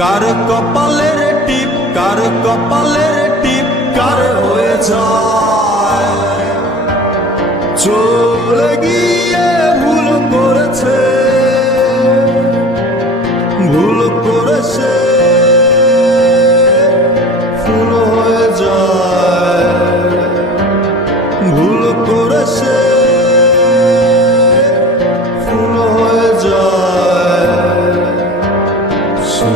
কার কপালের টিপ, কার কপালের টিপ, কার হয়ে যায়। চলে গিয়ে ভুল করেছে, ভুল করেছে, ফুল হয়ে যায়। ভুল করেছে, ফুল হয়ে যায়। সে